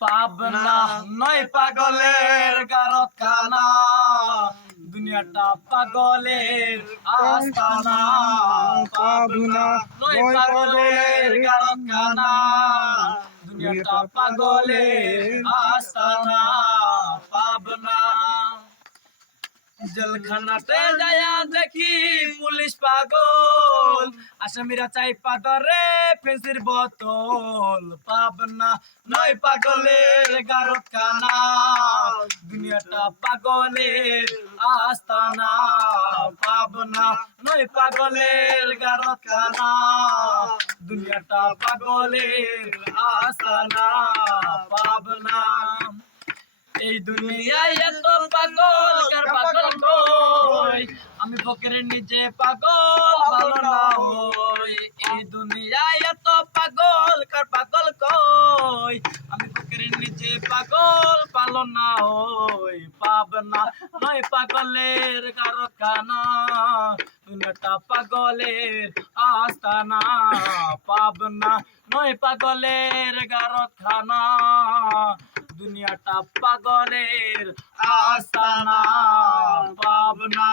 পাবনা নয় পাগলের কারখানা, দুনিয়াটা পাগলের আস্তানা। পাবনা নয় পাগলের কারখানা, দুনিয়াটা পাগলের আস্তানা। পাবনা জেলখানাতে যায়া দেখি পুলিশ পাগল, আসামিরা চাই পাদরে ফেন্সির বোতল। পাবনা নয় পাগলের কারখানা, দুনিয়াটা পাগলের আস্তানা। পাবনা নয় পাগলের কারখানা, দুনিয়াটা পাগলের আস্তানা। পাবনা এই দুনিয়ায় এত পাগল কার পাগল কই, আমি ফকিরের নিজে পাগল ভালো না হই। এই দুনিয়ায় এত পাগল কার পাগল কই, আমি ফকিরের নিজে পাগল ভালো না হই। পাবনা নয় পাগলের কারখানা, দুনিয়াটা পাগলের আস্তানা। পাবনা নয় পাগলের কারখানা, দুনিয়াটা পাগলের আস্তানা। পাবনা।